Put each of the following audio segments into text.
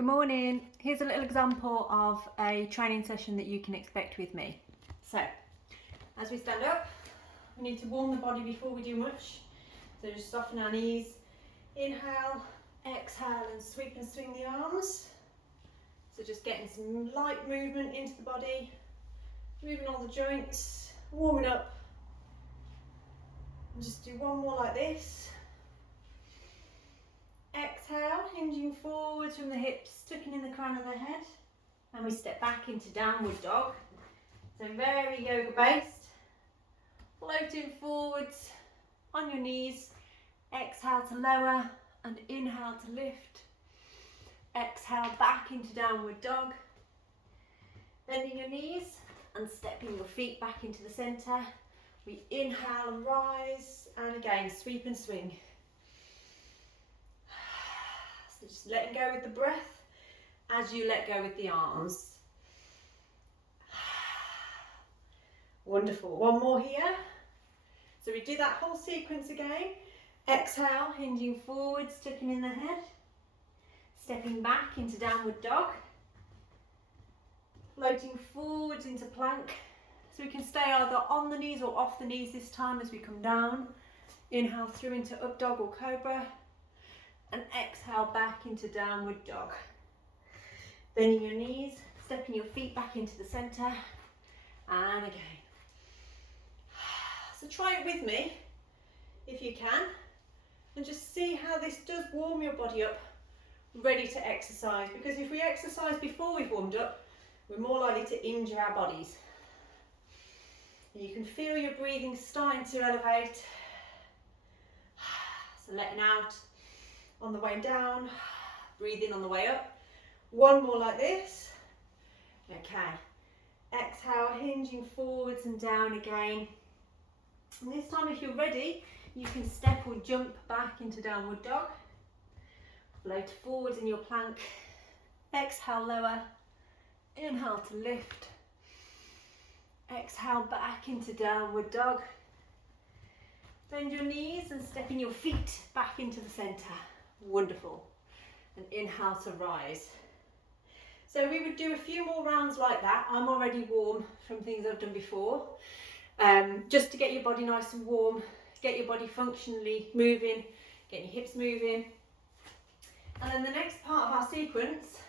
Good morning. Here's a little example of a training session that you can expect with me. So, as we stand up, we need to warm the body before we do much. So just soften our knees, inhale, exhale and sweep and swing the arms. So just getting some light movement into the body, moving all the joints, warming up. And just do one more like this. Exhale, hinging forwards from the hips, tucking in the crown of the head, and we step back into downward dog. So very yoga based, floating forwards on your knees, exhale to lower and inhale to lift. Exhale back into downward dog, bending your knees and stepping your feet back into the centre. We inhale and rise, and again sweep and swing. So just letting go with the breath as you let go with the arms. Wonderful. One more here. So we do that whole sequence again. Exhale, hinging forwards, tucking in the head. Stepping back into downward dog. Floating forwards into plank. So we can stay either on the knees or off the knees this time as we come down. Inhale through into up dog or cobra. And exhale back into downward dog. Bending your knees, stepping your feet back into the centre, and again. So try it with me, if you can, and just see how this does warm your body up, ready to exercise, because if we exercise before we've warmed up, we're more likely to injure our bodies. And you can feel your breathing starting to elevate, so letting out on the way down, breathe in on the way up. One more like this. Okay. Exhale, hinging forwards and down again. And this time, if you're ready, you can step or jump back into downward dog. Float forwards in your plank. Exhale, lower. Inhale to lift. Exhale back into downward dog. Bend your knees and stepping your feet back into the centre. Wonderful. And inhale to rise. So we would do a few more rounds like that. I'm already warm from things I've done before. Just to get your body nice and warm, get your body functionally moving, get your hips moving. And then the next part of our sequence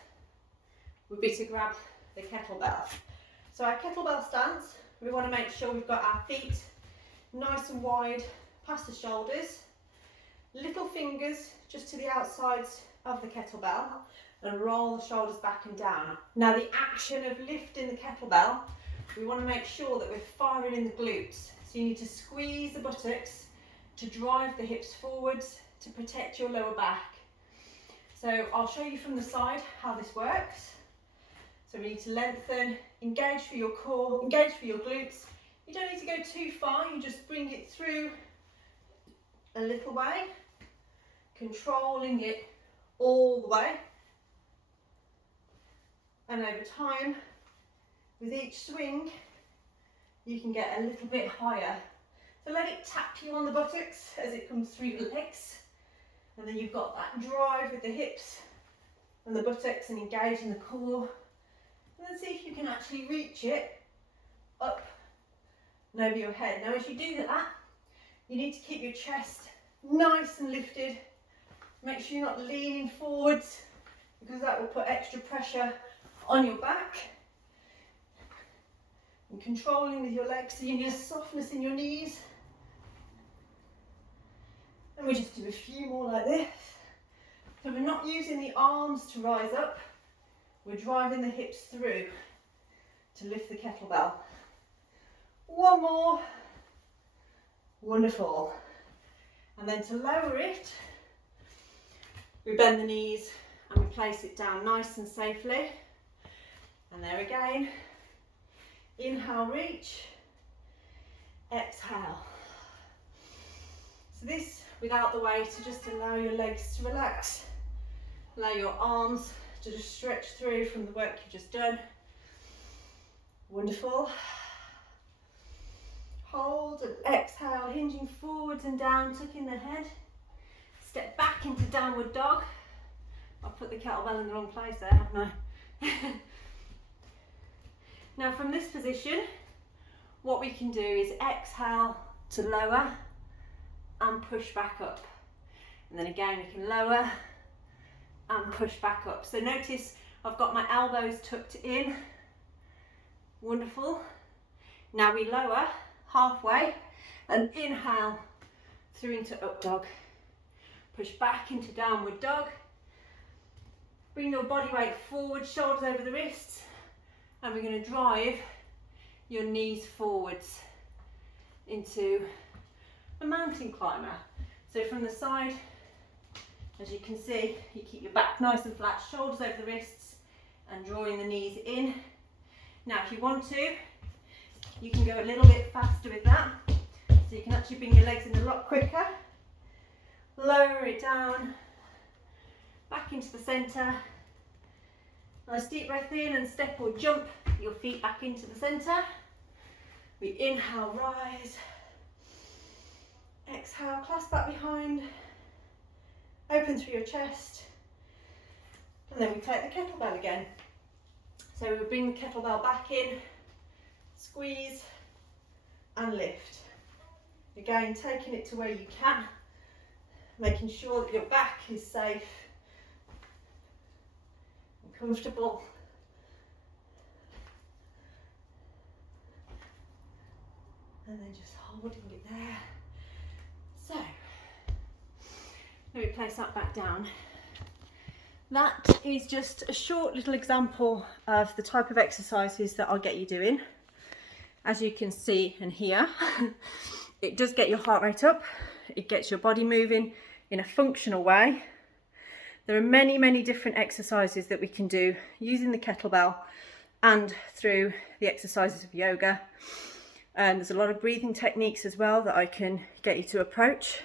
would be to grab the kettlebell. So our kettlebell stance, we want to make sure we've got our feet nice and wide past the shoulders. Little fingers just to the outsides of the kettlebell and roll the shoulders back and down. Now the action of lifting the kettlebell, we want to make sure that we're firing in the glutes. So you need to squeeze the buttocks to drive the hips forwards to protect your lower back. So I'll show you from the side how this works. So we need to lengthen, engage for your core, engage for your glutes. You don't need to go too far, you just bring it through a little way, controlling it all the way, and over time with each swing you can get a little bit higher. So let it tap you on the buttocks as it comes through the legs, and then you've got that drive with the hips and the buttocks and engage in the core, and then see if you can actually reach it up and over your head. Now as you do that, you need to keep your chest nice and lifted. Make sure you're not leaning forwards because that will put extra pressure on your back. And controlling with your legs so you need a softness in your knees. And we just do a few more like this. So we're not using the arms to rise up, we're driving the hips through to lift the kettlebell. One more. Wonderful. And then to lower it, we bend the knees and we place it down nice and safely. And there again, inhale, reach, exhale. So this without the weight, to just allow your legs to relax, allow your arms to just stretch through from the work you've just done. Wonderful. Hold and exhale, hinging forwards and down, tucking the head. Step back into downward dog. I've put the kettlebell in the wrong place there, haven't I? Now from this position, what we can do is exhale to lower and push back up. And then again, we can lower and push back up. So notice I've got my elbows tucked in. Wonderful. Now we lower halfway and inhale through into up dog. Push back into downward dog. Bring your body weight forward, shoulders over the wrists, and we're going to drive your knees forwards into a mountain climber. So from the side, as you can see, you keep your back nice and flat, shoulders over the wrists, and drawing the knees in. Now if you want to, you can go a little bit faster with that, so you can actually bring your legs in a lot quicker. Lower it down, back into the centre. Nice deep breath in and step or jump your feet back into the centre. We inhale, rise. Exhale, clasp back behind. Open through your chest. And then we take the kettlebell again. So we bring the kettlebell back in, squeeze and lift. Again, taking it to where you can, making sure that your back is safe and comfortable. And then just holding it there. So, let me place that back down. That is just a short little example of the type of exercises that I'll get you doing. As you can see and hear, it does get your heart rate up, it gets your body moving in a functional way. There are many, many different exercises that we can do using the kettlebell and through the exercises of yoga. There's a lot of breathing techniques as well that I can get you to approach.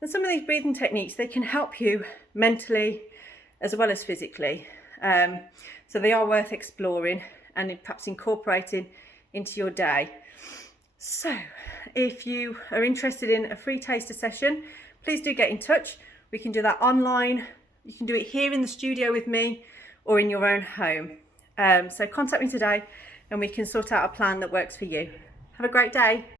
And some of these breathing techniques, they can help you mentally as well as physically. So they are worth exploring and perhaps incorporating into your day. So if you are interested in a free taster session, please do get in touch. We can do that online. You can do it here in the studio with me or in your own home. So contact me today and we can sort out a plan that works for you. Have a great day.